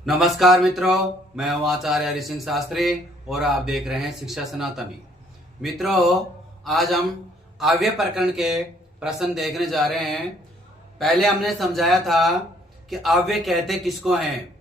नमस्कार मित्रों, मैं हूं आचार्य हरि सिंह शास्त्री और आप देख रहे हैं शिक्षा सनातनी। मित्रों, आज हम अव्यय प्रकरण के प्रश्न देखने जा रहे हैं। पहले हमने समझाया था कि अव्यय कहते किसको हैं।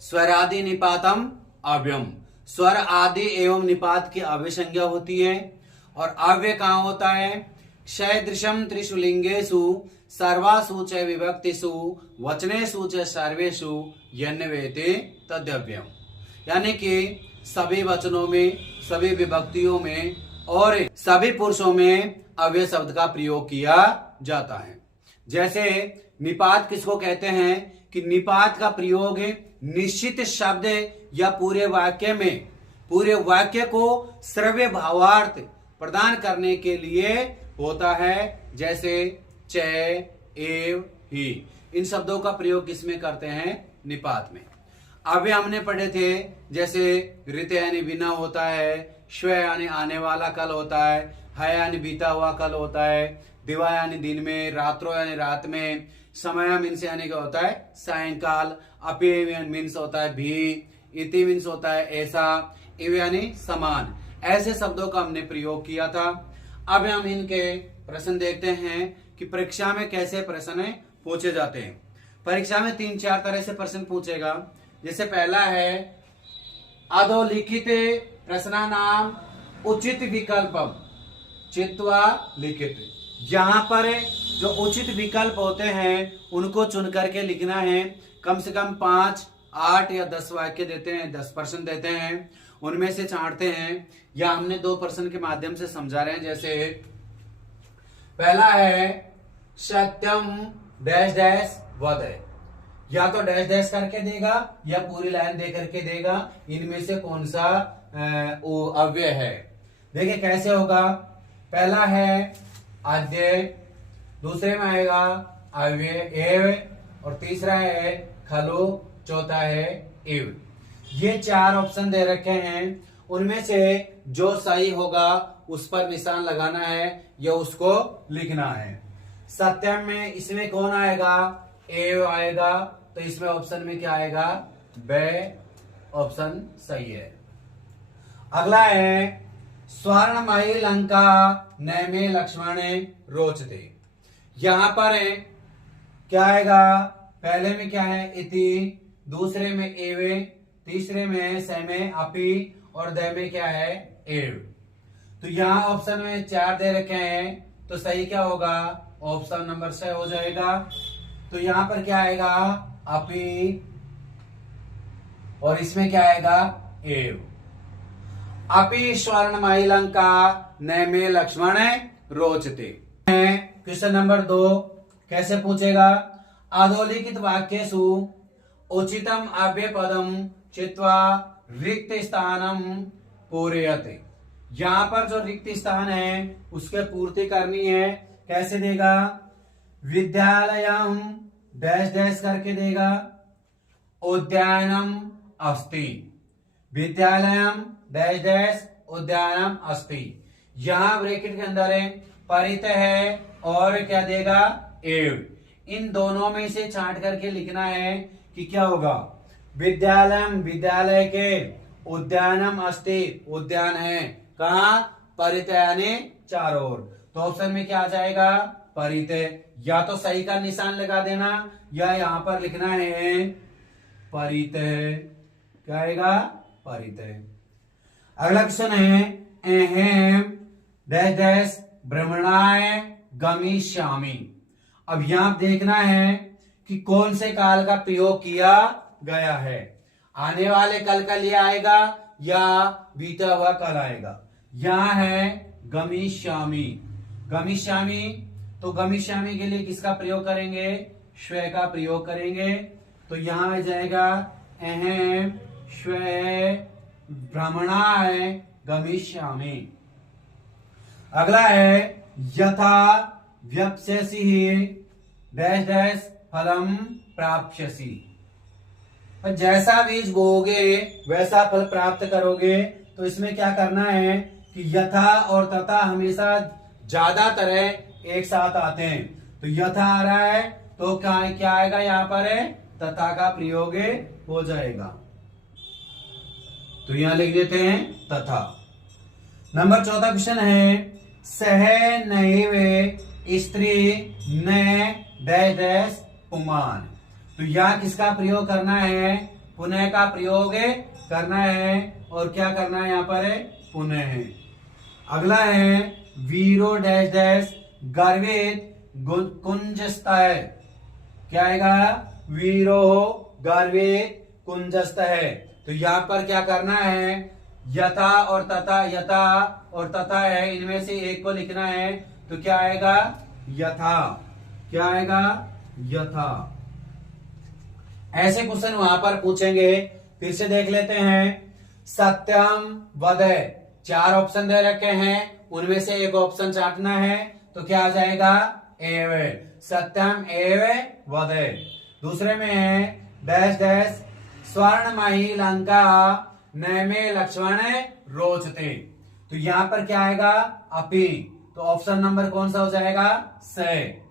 स्वरादि निपातम अव्ययम, स्वर आदि एवं निपात की अव्यय संज्ञा होती है। और अव्यय कहाँ होता है? क्षयदृशम त्रिषु लिंगेषु सर्वासु च विभक्तिषु वचनेषु च सर्वेषु यन्वेते तदव्ययम, यानी कि सभी वचनों में, सभी विभक्तियों में और सभी पुरुषों में अव्यय शब्द का प्रयोग किया जाता है। जैसे निपात किसको कहते हैं कि निपात का प्रयोग निश्चित शब्द या पूरे वाक्य को श्रव्य भावार्थ प्रदान करने के लिए होता है। जैसे च, एव, ही, इन शब्दों का प्रयोग किसमें करते हैं? निपात में। अव्यय हमने पढ़े थे, जैसे ऋत यानी बिना होता है, श्व यानी आने वाला कल होता है, है यानी बीता हुआ कल होता है, दिवा यानी दिन में, रात्रो यानी रात में, समय मीन्स यानी क्या होता है? सायंकाल, अपि मीन्स होता है भी, इति मीन्स होता है ऐसा, इव यानी समान। ऐसे शब्दों का हमने प्रयोग किया था। अब हम इनके प्रश्न देखते हैं कि परीक्षा में कैसे प्रश्न पूछे जाते हैं। परीक्षा में 3-4 तरह से प्रश्न पूछेगा। जैसे पहला है अधोलिखित प्रश्नानाम उचित विकल्पम चित्वा लिखित। यहाँ पर जो उचित विकल्प होते हैं उनको चुन करके लिखना है। कम से कम 5, 8 या 10 वाक्य देते हैं, 10 प्रश्न देते हैं, उनमें से छांटते हैं। या हमने 2 प्रश्न के माध्यम से समझा रहे हैं। जैसे पहला है सत्यम डैश डैश वद है, या तो डैश डैश करके देगा या पूरी लाइन दे करके देगा। इनमें से कौन सा अव्यय है? देखिए कैसे होगा। पहला है अद्यय, दूसरे में आएगा अव्यय एव, और तीसरा है खलु, चौथा है एव। ये 4 ऑप्शन दे रखे हैं। उनमें से जो सही होगा उस पर निशान लगाना है या उसको लिखना है। सत्यम में इसमें कौन आएगा? एव आएगा, तो इसमें ऑप्शन में क्या आएगा? ब ऑप्शन सही है। अगला है स्वर्णमयी लंका नैमे लक्ष्मण रोचते। यहां पर क्या आएगा? पहले में क्या है? इति, दूसरे में एवे, तीसरे में सेमे अपि, और द में क्या है? एव। तो यहाँ ऑप्शन में 4 दे रखे हैं, तो सही क्या होगा? ऑप्शन नंबर 6 हो जाएगा। तो यहाँ पर क्या आएगा? अपि, और इसमें क्या आएगा? एव। अपि स्वर्णमयी लंका नैमे लक्ष्मण रोचते। क्वेश्चन नंबर 2 कैसे पूछेगा? अधोलिखित वाक्येषु उचितम अव्यय पदम चित्वा रिक्त स्थानम पूरयते। यहाँ पर जो रिक्त स्थान है उसके पूर्ति करनी है। कैसे देगा? विद्यालयम डैश डैश करके देगा, उद्यानम अस्ति, विद्यालयम डैश डैश उद्यानम अस्ति। यहाँ ब्रैकेट के अंदर है परित है और क्या देगा? एव। इन दोनों में से छांट करके लिखना है कि क्या होगा? विद्यालयम विद्यालय के, उद्यानम अस्ति उद्यान है, कहा? परित यानी चारों ओर। तो ऑप्शन में क्या आ जाएगा? परित। या तो सही का निशान लगा देना या यहां पर लिखना है परित। क्या आएगा? परित। अगला क्वेश्चन है अहम डैश डैश भ्रमणाय गमिष्यामि। अब यहां देखना है कि कौन से काल का प्रयोग किया गया है। आने वाले कल का लिए आएगा या बीता हुआ कल आएगा। यहां है गमिष्यामि। गमिष्यामि, तो गमिष्यामि के लिए किसका प्रयोग करेंगे? श्व का प्रयोग करेंगे। तो यहां आ जाएगा अहम श्व भ्रमणाय गमिष्यामि। अगला है यथा व्यप्स्यसि डैश डैश फलम प्राप्स्यसि। जैसा बीज बोओगे वैसा फल प्राप्त करोगे। तो इसमें क्या करना है कि यथा और तथा हमेशा ज्यादातर एक साथ आते हैं। तो यथा आ रहा है तो क्या आएगा? यहाँ पर है तथा का प्रयोग हो जाएगा। तो यहां लिख देते हैं तथा। नंबर 14 क्वेश्चन है, सह नैव स्त्री न डैश डैश पुमान। तो यहां किसका प्रयोग करना है? पुनः का प्रयोग करना है। और क्या करना है? यहां पर पुनः है। अगला है, वीरो डैश डैश गर्वित कुंजस्ता है। क्या आएगा? वीरो गर्वित कुंजस्ता है। तो यहां पर क्या करना है? यथा और तथा, यथा और तथा है, इनमें से एक को लिखना है। तो क्या आएगा? यथा। क्या आएगा? यथा। ऐसे क्वेश्चन वहां पर पूछेंगे। फिर से देख लेते हैं। सत्यम वद, 4 ऑप्शन दे रखे हैं, उनमें से एक ऑप्शन चाटना है। तो क्या आ जाएगा? एव। सत्यम एव वद। दूसरे में है डैश डैश स्वर्णमयी लंका नैमे लक्ष्मण रोचते। तो यहां पर क्या आएगा? अपि। तो ऑप्शन नंबर कौन सा हो जाएगा? से।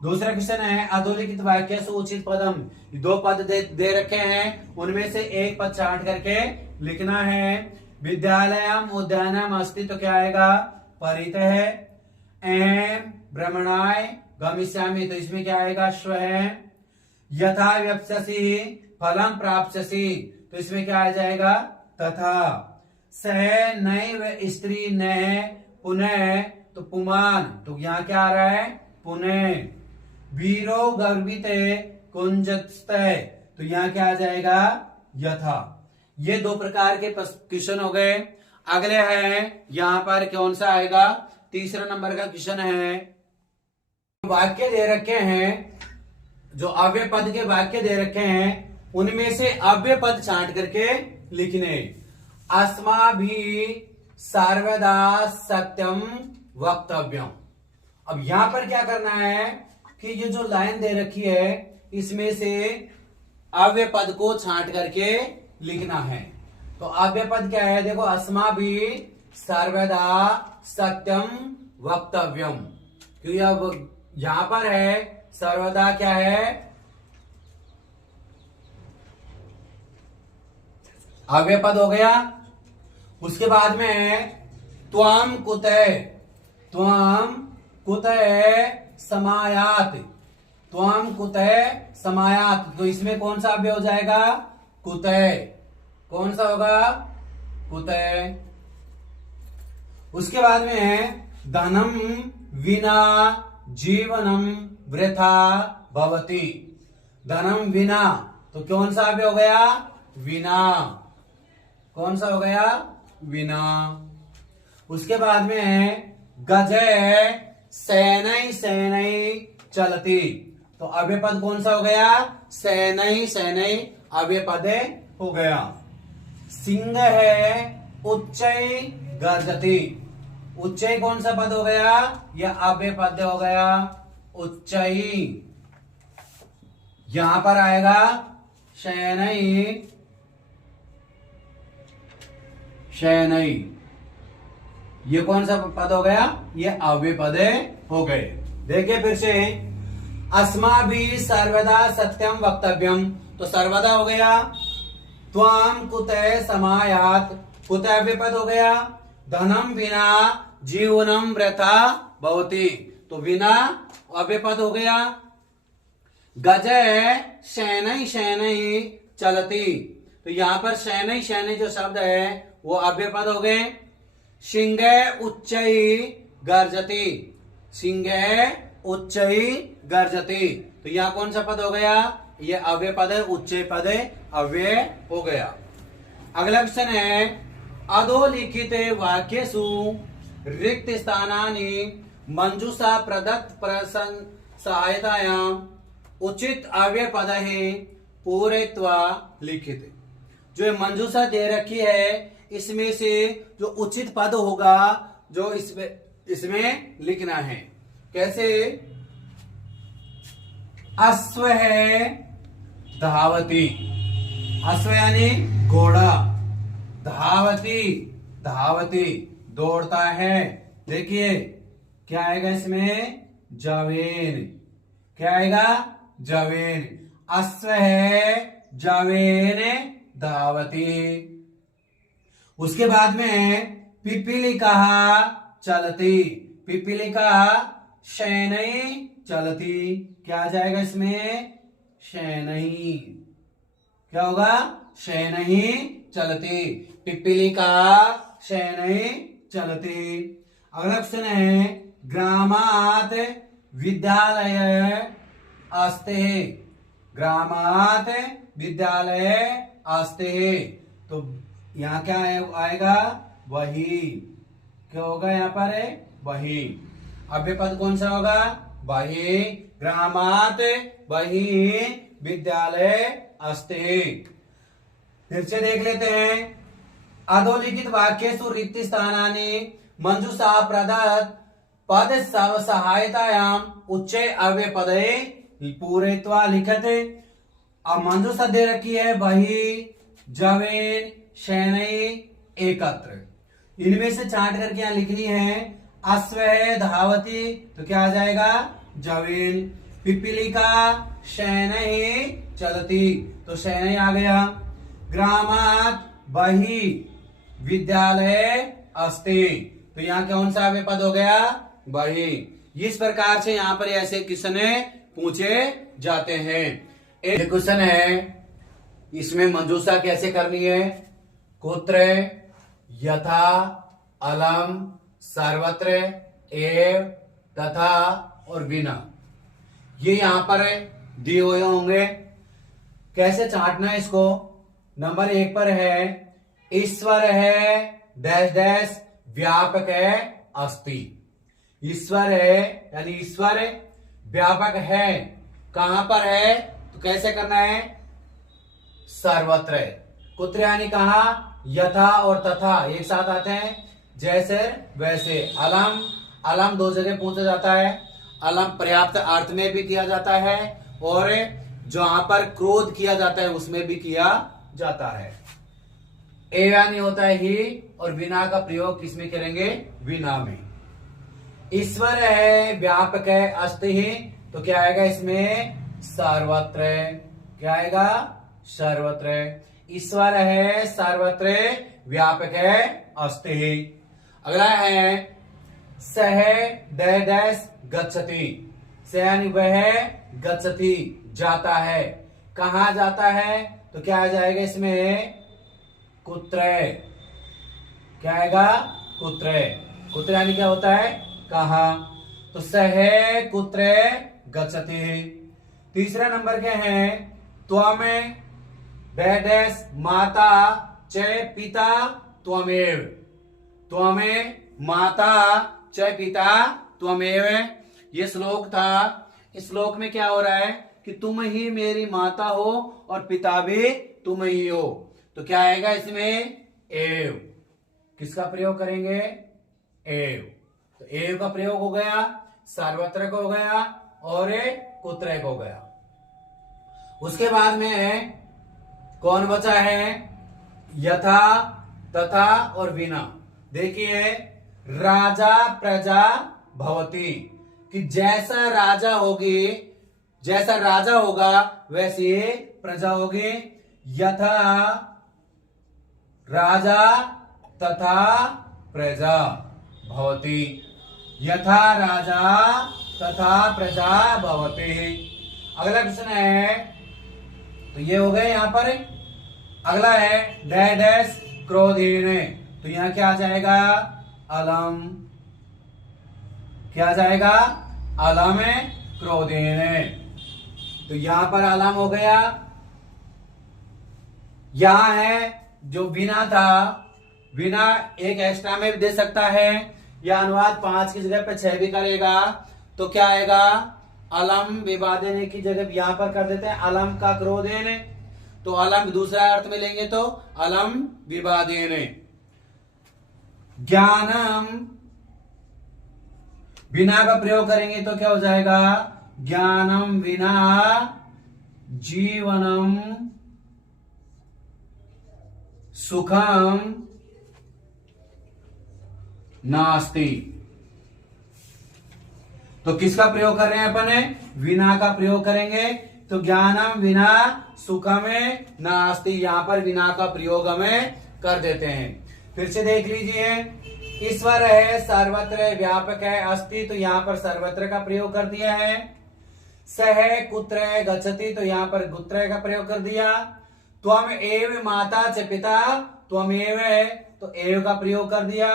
दूसरा क्वेश्चन है, अधोलिखित वाक्य से उचित पदम। 2 पद दे रखे हैं, उनमें से एक पद छांट करके लिखना है। विद्यालयम उद्यानम अस्ति। तो क्या आएगा? परित है। एम भ्रमणाय गमिष्यामि। तो इसमें क्या आएगा? स्वयं। यथा व्यप्स्यसि फलम प्राप्स्यसि। तो इसमें क्या आ जाएगा? तथा। सह नैव स्त्री न पुनः। तो पुमान। तो यहां क्या आ रहा है? पुनः। वीरो गर्वित कुंजस्थ। तो यहां क्या आ जाएगा? यथा। ये 2 प्रकार के क्वेश्चन हो गए। अगले हैं, यहां पर कौन सा आएगा? तीसरा नंबर का क्वेश्चन है। वाक्य दे रखे हैं, जो अव्यय पद के वाक्य दे रखे हैं, उनमें से अव्यय पद छांट करके लिखने। अस्माभि सर्वदा सत्यम वक्तव्यम। अब यहां पर क्या करना है कि ये जो लाइन दे रखी है, इसमें से अव्यय पद को छांट करके लिखना है। तो अव्यय पद क्या है? देखो, अस्माभि सर्वदा सत्यम वक्तव्यम। क्योंकि अब यहां पर है सर्वदा क्या है? अव्यय पद हो गया। उसके बाद में है त्वम कुतः। त्वम कुतः समायात। त्वम कुतः समायात। तो इसमें कौन सा अव्यय हो जाएगा? कुतः। कौन सा होगा? कुतः। उसके बाद में है धनम विना जीवनम वृथा भवति। धनम विना। तो कौन सा अव्यय हो गया? विना। कौन सा हो गया? विना। उसके बाद में है गजय सैनई सैनई चलती। तो अव्यय पद कौन सा हो गया? सैनई सैनई अव्यय पद हो गया। सिंह है उच्चई गर्जती। उच्चई कौन सा पद हो गया? यह अव्यय पद हो गया। उच्चई। यहां पर आएगा शयनई शयनई। ये कौन सा पद हो गया? ये अव्यय पद हो गए। देखिए फिर से, अस्माभि सर्वदा सत्यम वक्तव्यम। तो सर्वदा हो गया। त्वम कुतः समायात। कुतः अव्यय पद हो गया। धनम बिना जीवनम वृथा भवति। तो बिना अव्यय पद हो गया। गजय शैनई शैनई चलती। तो यहां पर शैनई शैनई जो शब्द है वो अव्यय पद हो गए। सिंह उच्चई गर्जती। सिंह उच्चई गर्जती। तो यहां कौन सा पद हो गया? ये अव्यय पद है। उच्चय पद अव्यय हो गया। अगला क्वेश्चन है, अधोलिखित वाक्येषु रिक्त स्थानानि मंजूषा प्रदत्त प्रसंग सहायतायाम उचित अव्यय पद है पूरयित्वा लिखित। जो मंजूषा दे रखी है, इसमें से जो उचित पद होगा जो इसमें लिखना है। कैसे? अश्व है धावती। अश्व यानी घोड़ा। धावती धावती दौड़ता है। देखिए क्या आएगा इसमें? जवेन। क्या आएगा? जवेन। अश्व है जवेन धावती। उसके बाद में पिपीलिका चलती, पिपीलिका शयनई चलती। क्या आ जाएगा इसमें? शयनई। क्या होगा? शयनई चलती, पिपीलिका शयनई चलती। अगला क्वेश्चन है ग्रामात विद्यालय अस्ते, ग्रामात विद्यालय अस्ते। तो यहाँ क्या आएगा? वही। क्या होगा यहाँ पर? वही। अव्यय पद कौन सा होगा? वही। ग्रामात वही विद्यालय अस्ते। फिर से देख लेते हैं। अधोलिखित वाक्येषु रिक्त स्थानानि मंजूषा प्रदत्त पद सहायतायाम उच्चे अव्यय पदे पूरयित्वा लिखते। अब मंजूषा दे रखी है वही, जवेन, शयनई, एकत्र। इनमें से छांट करके यहाँ लिखनी है। अश्व है धावती, तो क्या आ जाएगा? जवेन। पिपीलिका शयनई चलती, तो शयनई आ गया। ग्रामात वही विद्यालय अस्ति, तो यहाँ कौन सा अव्यय पद हो गया? वही। इस प्रकार से यहाँ पर ऐसे क्वेश्चन पूछे जाते हैं। एक क्वेश्चन है, इसमें मंजूषा कैसे करनी है? कुत्र, यथा, अलम, सर्वत्र, एव, तथा और बिना, ये यहां पर दिए हुए होंगे। कैसे चाटना है इसको? नंबर 1 पर है ईश्वर है डैश डैश व्यापक है अस्ति। ईश्वर है यानी ईश्वर व्यापक है, कहां पर है? तो कैसे करना है? सर्वत्र। कुत्र यानी कहा? यथा और तथा एक साथ आते हैं, जैसे वैसे। अलम, अलम 2 जगह पूछा जाता है। अलम पर्याप्त अर्थ में भी किया जाता है और जहां पर क्रोध किया जाता है उसमें भी किया जाता है। ए यानी होता है ही, और बिना का प्रयोग किसमें करेंगे? बिना में। ईश्वर है व्यापक है अस्ति ही, तो क्या आएगा इसमें? सर्वत्र। क्या आएगा? सर्वत्र। ईश्वर है सर्वत्र व्यापक है अस्ति ही। अगला है सह डैश गच्छति। सह यानी वह गच्छति जाता है, कहा जाता है? तो क्या आ जाएगा इसमें? कुत्र। क्या आएगा? कुत्र। कुत्र यानी क्या होता है? कहा। तो सह कुत्र गच्छति। तीसरा नंबर क्या है? त्वम डैश माता च पिता त्वमेव। त्वमें माता च पिता त्वमेव, ये श्लोक था। इस श्लोक में क्या हो रहा है कि तुम ही मेरी माता हो और पिता भी तुम ही हो, तो क्या आएगा इसमें? एव। किसका प्रयोग करेंगे? एव। तो एव का प्रयोग हो गया, सर्वत्र को हो गया और कुत्र को हो गया। उसके बाद में कौन बचा है? यथा, तथा और बिना। देखिए राजा प्रजा भवती, कि जैसा राजा होगी, जैसा राजा होगा वैसे प्रजा होगी। यथा राजा तथा प्रजा भवती, यथा राजा तथा प्रजा भवती। अगला क्वेश्चन है, तो ये हो गए यहां पर। अगला है डैश क्रोधीन, तो यहां क्या आ जाएगा? अलम। क्या आ जाएगा? अलम क्रोधीन, तो यहां पर अलम हो गया। यहां है जो बिना था, बिना एक एक्स्ट्रा में भी दे सकता है, या अनुवाद 5 की जगह पे 6 भी करेगा, तो क्या आएगा? अलम विवादेने की जगह यहां पर कर देते हैं अलम का क्रोधेन, तो अलम दूसरा अर्थ में लेंगे तो अलम विवादेन। ज्ञानम बिना का प्रयोग करेंगे तो क्या हो जाएगा? ज्ञानम बिना जीवनम सुखम नास्ति। तो किसका प्रयोग कर रहे हैं अपन? विना का प्रयोग करेंगे। तो ज्ञानम विना सुखम नास्ति, यहाँ पर विना का प्रयोग हमें कर देते हैं। फिर से देख लीजिए, ईश्वर है, सर्वत्र व्यापक है, अस्ति, तो यहाँ पर सर्वत्र का प्रयोग कर दिया है। सह कुत्र गच्छति, तो यहाँ पर गुत्र का प्रयोग कर दिया। त्वम एव माता च पिता, त्वमेव है तो एव का प्रयोग कर दिया।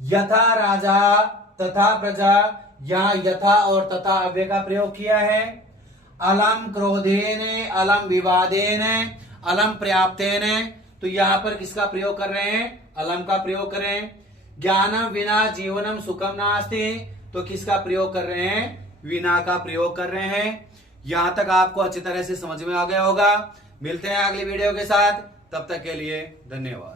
यथा राजा तथा प्रजा, यहाँ यथा और तथा अव्यय का प्रयोग किया है। अलम क्रोधेन, अलम विवादेन, अलम पर्याप्तेन, तो यहाँ पर किसका प्रयोग कर रहे हैं? अलम का प्रयोग कर रहे हैं। ज्ञानम विना जीवनम सुखम नास्ति, तो किसका प्रयोग कर रहे हैं? विना का प्रयोग कर रहे हैं। यहां तक आपको अच्छी तरह से समझ में आ गया होगा। मिलते हैं अगली वीडियो के साथ, तब तक के लिए धन्यवाद।